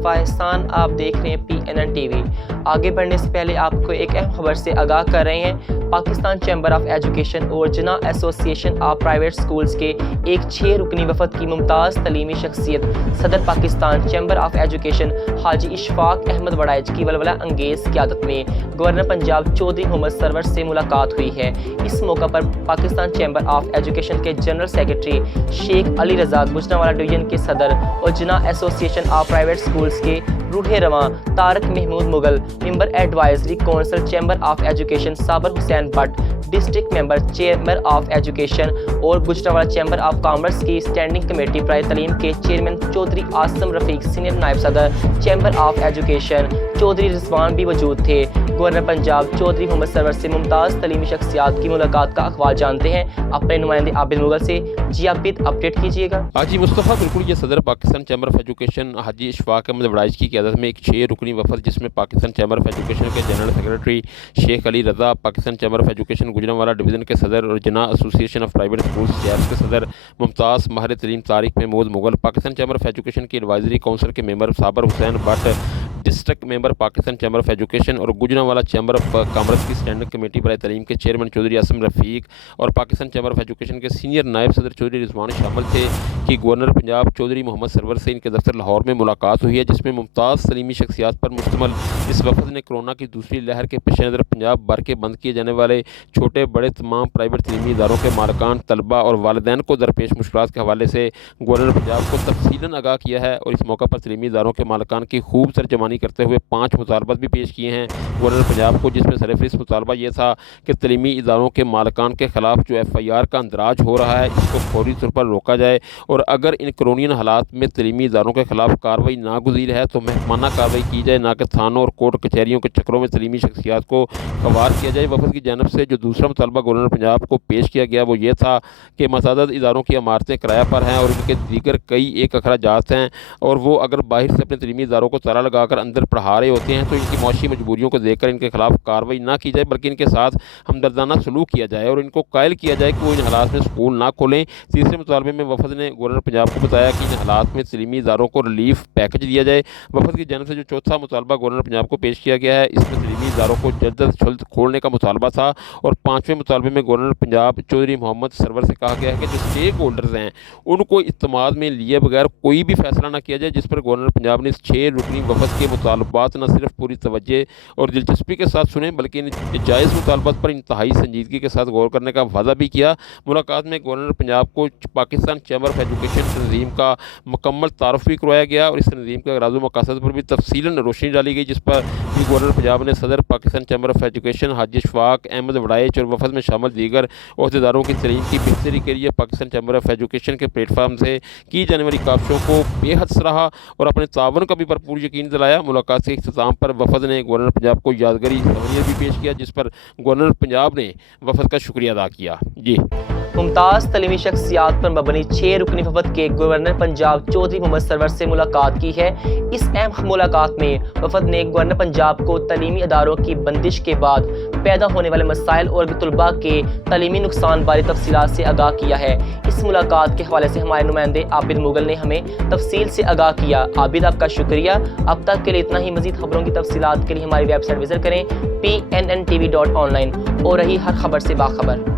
مصطفیٰ احسان، آپ دیکھ رہے ہیں PNN TV۔ آگے بڑھنے سے پہلے آپ کو ایک اہم خبر سے آگاہ کر رہے ہیں۔ پاکستان چیمبر آف ایجوکیشن اور جناح ایسوسی ایشن آف پرائیویٹ سکولز کے ایک 6 رکنی وفد کی ممتاز تعلیمی شخصیت صدر پاکستان چیمبر آف ایجوکیشن حاجی اشفاق احمد وڑائچ کی ولولہ انگیز قیادت میں گورنر پنجاب چودھری محمد سرور سے ملاقات ہوئی ہے۔ اس موقع پر پاکستان چیمبر آف ایجوکیشن کے جنرل سیکرٹری شیخ علی رضا، گوجرانوالہ ڈویژن کے صدر اور جناح ایسوسی ایشن آف پرائیویٹ سکولز کے روح رواں Tariq Mahmood Mughal, member advisory council chamber of education Sabir Hussain Butt, district member chamber of education اور گوجرانوالہ چیمبر آف کامرس کی اسٹینڈنگ کمیٹی برائے تعلیم کے چیئرمین چودھری عاصم رفیق، سینئر نائب صدر chamber of education Chaudhry Rizwan بھی موجود تھے۔ گورنر پنجاب چودھری محمد سرور سے ممتاز تعلیمی شخصیات کی ملاقات کا احوال جانتے ہیں اپنے نمائندے عابد مغل سے۔ جی عابد، اپڈیٹ کیجیے گا۔ حاجی مصطفیٰ، بالکل یہ صدر پاکستان چیمبر آف ایجوکیشن حاجی اشفاق احمد وڑائچ کی قیادت میں ایک 6 رکنی وفد، جس میں پاکستان چیمبر آف ایجوکیشن کے general secretary Sheikh Ali Raza, Pakistan chamber of education Gujranwala division کے صدر اور جناح ایسوسی ایشن آف پرائیویٹ سکولز چیپس کے صدر ممتاز ماہر تعلیم Tariq Mahmood Mughal, Pakistan chamber of education کی ایڈوائزری کونسل کے member Sabir Hussain Butt, district member Pakistan chamber of education اور گوجرانوالہ چیمبر آف کامرس کی اسٹینڈنگ کمیٹی برائے تعلیم کے چیئرمین چودھری عاصم رفیق اور پاکستان چیمبر آف ایجوکیشن کے سینئر نائب صدر چودھری رضوان شامل تھے کہ گورنر پنجاب چودھری محمد سرور سے ان کے دفتر لاہور میں ملاقات ہوئی ہے، جس میں ممتاز تعلیمی شخصیات پر مشتمل اس وفد نے کورونا کی دوسری لہر کے پیش نظر پنجاب بھر کے بند کیے جانے والے چھوٹے بڑے تمام پرائیویٹ تعلیمی اداروں کے مالکان، طلباء اور والدین کو درپیش مشکلات کے حوالے سے گورنر پنجاب کو تفصیلاً آگاہ کیا ہے اور اس موقع پر تعلیمی اداروں کے مالکان کی خوب ترجمانی کرتے ہوئے 5 مطالبات بھی پیش کیے ہیں گورنر پنجاب کو، جس میں سرفہرست مطالبہ یہ تھا کہ تعلیمی اداروں کے مالکان کے خلاف جو FIR کا اندراج ہو رہا ہے اس کو فوری طور پر روکا جائے، اور اگر ان قانونی حالات میں تعلیمی اداروں کے خلاف کارروائی ناگزیر ہے تو محکمانہ کارروائی کی جائے، نہ کہ تھانوں اور کورٹ کچہریوں کے چکروں میں تعلیمی شخصیات کو خوار کیا جائے۔ وفد کی جانب سے جو دوسرا مطالبہ گورنر پنجاب کو پیش کیا گیا وہ یہ تھا کہ متعدد اداروں کی عمارتیں کرایہ پر ہیں اور ان کے دیگر کئی ایک اخراجات ہیں، اور وہ اگر باہر سے اپنے تعلیمی اداروں کو تالا لگا کر اندر پڑھا رہے ہوتے ہیں تو ان کی معاشی مجبوریوں کو دیکھ کر ان کے خلاف کارروائی نہ کی جائے بلکہ ان کے ساتھ ہمدردانہ سلوک کیا جائے اور ان کو قائل کیا جائے کہ وہ ان حالات میں اسکول نہ کھولیں۔ تیسرے مطالبے میں وفد نے گورنر پنجاب کو بتایا کہ ان حالات میں تعلیمی اداروں کو ریلیف پیکج دیا جائے۔ وفد کی جانب سے جو چوتھا مطالبہ گورنر پنجاب کو پیش کیا گیا ہے اس میں تعلیمی اداروں کو جلد از جلد کھولنے کا مطالبہ تھا، اور 5ویں مطالبے میں گورنر پنجاب چودھری محمد سرور سے کہا گیا ہے کہ جو اسٹیک ہولڈرز ہیں ان کو اعتماد میں لیے بغیر کوئی بھی فیصلہ نہ کیا جائے، جس پر گورنر پنجاب نے اس 6 رکنی وفد کے مطالبات نہ صرف پوری توجہ اور دلچسپی کے ساتھ سنے بلکہ ان جائز مطالبات پر انتہائی سنجیدگی کے ساتھ غور کرنے کا وعدہ بھی کیا۔ ملاقات میں گورنر پنجاب کو پاکستان چیمبر آف ایجوکیشن تنظیم کا مکمل تعارف بھی کروایا گیا اور اس تنظیم کے اغراض و مقاصد پر بھی تفصیلاً روشنی ڈالی گئی، جس پر بھی گورنر پنجاب نے صدر پاکستان چیمبر آف ایجوکیشن حاجی اشفاق احمد وڑائچ اور وفد میں شامل دیگر عہدیداروں کی تعلیم کی بہتری کے لیے پاکستان چیمبر آف ایجوکیشن کے پلیٹ فارم سے کی جانے والی کاوشوں کو بے حد سراہا اور اپنے تعاون کا بھی بھرپور یقین دلایا۔ ملاقات کے اختتام پر وفد نے گورنر پنجاب کو یادگاری سوانح بھی پیش کیا، جس پر گورنر پنجاب نے وفد کا شکریہ ادا کیا۔ جی ممتاز تعلیمی شخصیات پر مبنی 6 رکنی وفد کے گورنر پنجاب چودھری محمد سرور سے ملاقات کی ہے۔ اس اہم ملاقات میں وفد نے گورنر پنجاب کو تعلیمی اداروں کی بندش کے بعد پیدا ہونے والے مسائل اور طلباء کے تعلیمی نقصان بارے تفصیلات سے آگاہ کیا ہے۔ اس ملاقات کے حوالے سے ہمارے نمائندے عابد مغل نے ہمیں تفصیل سے آگاہ کیا۔ عابد، آپ کا شکریہ۔ اب تک کے لیے اتنا ہی۔ مزید خبروں کی تفصیلات کے لیے ہماری ویب سائٹ وزٹ کریں PNNTV.online اور رہی ہر خبر سے باخبر۔